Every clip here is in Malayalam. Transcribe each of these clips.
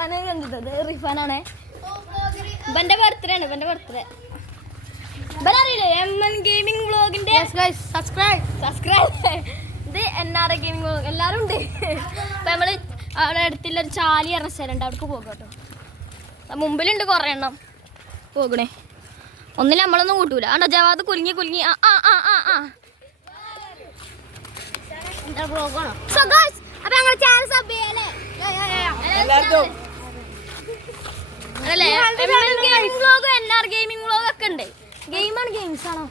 റിഫാനെ കണ്ടത് റിഫാനാണ് ഇവന്റെ ബർത്ത്ഡേ ആണ് ഇവന്റെ അറിയില്ലേ MN ഗെയിമിംഗ് വ്ളോഗിന്റെ സബ്സ്ക്രൈബ് ഇത് NRA ഗെയിമിംഗ് വ്ളോഗ് എല്ലാവരും ഉണ്ട്. അപ്പം നമ്മൾ അവിടെ അടുത്തുള്ളൊരു ചാലി പറഞ്ഞ സ്ഥലമുണ്ട്, അവിടേക്ക് പോകും കേട്ടോ. മുമ്പിലുണ്ട് കുറേ എണ്ണം പോകണേ. ഒന്നിലും നമ്മളൊന്നും കൂട്ടൂല. ആണ്ടോ ജവാദ് കുലുങ്ങി ഗെയിമിംഗ് വ്ളോഗ് ഒക്കെ ഉണ്ട്. ഗെയിമാണ് ഗെയിംസ് ആണോ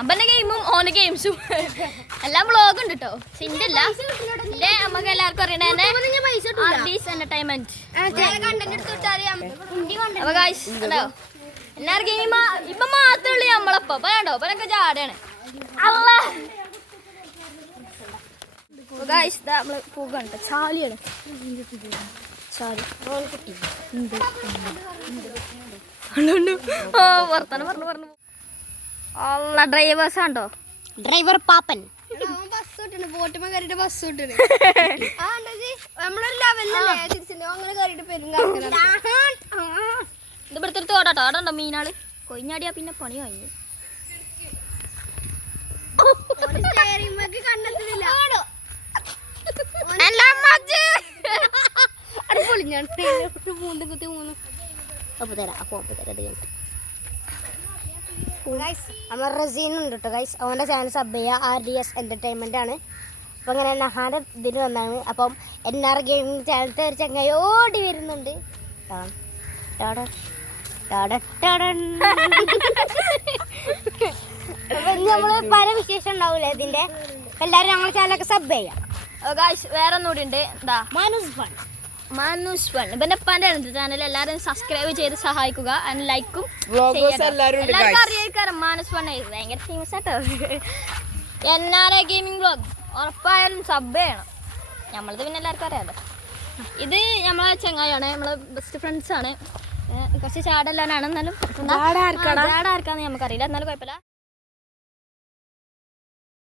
അപ്പന്റെ ഗെയിമും ഓന്റെ ഗെയിംസും എല്ലാം വ്ളോഗ് ഉണ്ട് കേട്ടോ. സിൻഡല്ല നമുക്ക് എല്ലാവർക്കും അറിയണേ എന്റർടൈൻമെന്റ്. എല്ലാ ഗെയിം ഇപ്പൊ മാത്രമേ ഉള്ളൂ നമ്മളപ്പോ വേണ്ടോ ഇപ്പൊക്കെ ചാടാണ്. നമ്മള് പോകാണ് ചാലിയാണ് വർത്താനം പറഞ്ഞു ഡ്രൈവേഴ്സ് ആണ്ടോ ഡ്രൈവർ പാപ്പൻ ബോട്ടുമ്പോ കയറിട്ട് ബസ് വിട്ടിട്ട് ഇത് ഇവിടുത്തെ തോടാട്ടോ ആടണ്ടോ മീനാള് കൊയിഞ്ഞാടിയാ പിന്നെ പണി കഴിഞ്ഞു. നമ്മൾ റസീനുണ്ട് കേട്ടോ ഗൈസ്. അവൻ്റെ ചാനൽ സബ് ചെയ്യുക RDS എൻ്റർടൈൻമെൻ്റ് ആണ്. അപ്പം അങ്ങനെ നഹാൻ്റെ ഇതിന് വന്നാണ്. അപ്പം NR ഗെയിമിംഗ് ചാനലിൻ്റെ ഒരു ചങ്ങായി ഓടി വരുന്നുണ്ട്. അപ്പം നമ്മൾ പല വിശേഷം ഉണ്ടാവില്ലേ ഇതിൻ്റെ. എല്ലാവരും ഞങ്ങളുടെ ചാനലൊക്കെ സബ് ചെയ്യാം ഗൈസ്. വേറെ ഒന്നുകൂടി ഉണ്ട് എന്താ മാനൂസ് ഫൺ ഇവന്റെ ഉപ്പാന്റെ ചാനൽ എല്ലാവരും സബ്സ്ക്രൈബ് ചെയ്ത് സഹായിക്കുക. ലൈക്കും എല്ലാവർക്കും അറിയാം. മാനൂസ് ഫൺ ഭയങ്കര ഫേമസ് ആട്ടോ. NRA ഗെയിമിംഗ് വ്ളോഗ് ഉറപ്പായാലും സബ് ചെയ്യണം. നമ്മളത് പിന്നെ എല്ലാവർക്കും അറിയാമല്ലോ. ഇത് നമ്മളെ ചങ്ങായിയാണ്, നമ്മളെ ബെസ്റ്റ് ഫ്രണ്ട്സ് ആണ്. കുറച്ച് ചാടെല്ലാനാണ്, എന്നാലും ചാടാർക്കാന്ന് നമുക്കറിയില്ല, എന്നാലും കുഴപ്പമില്ല.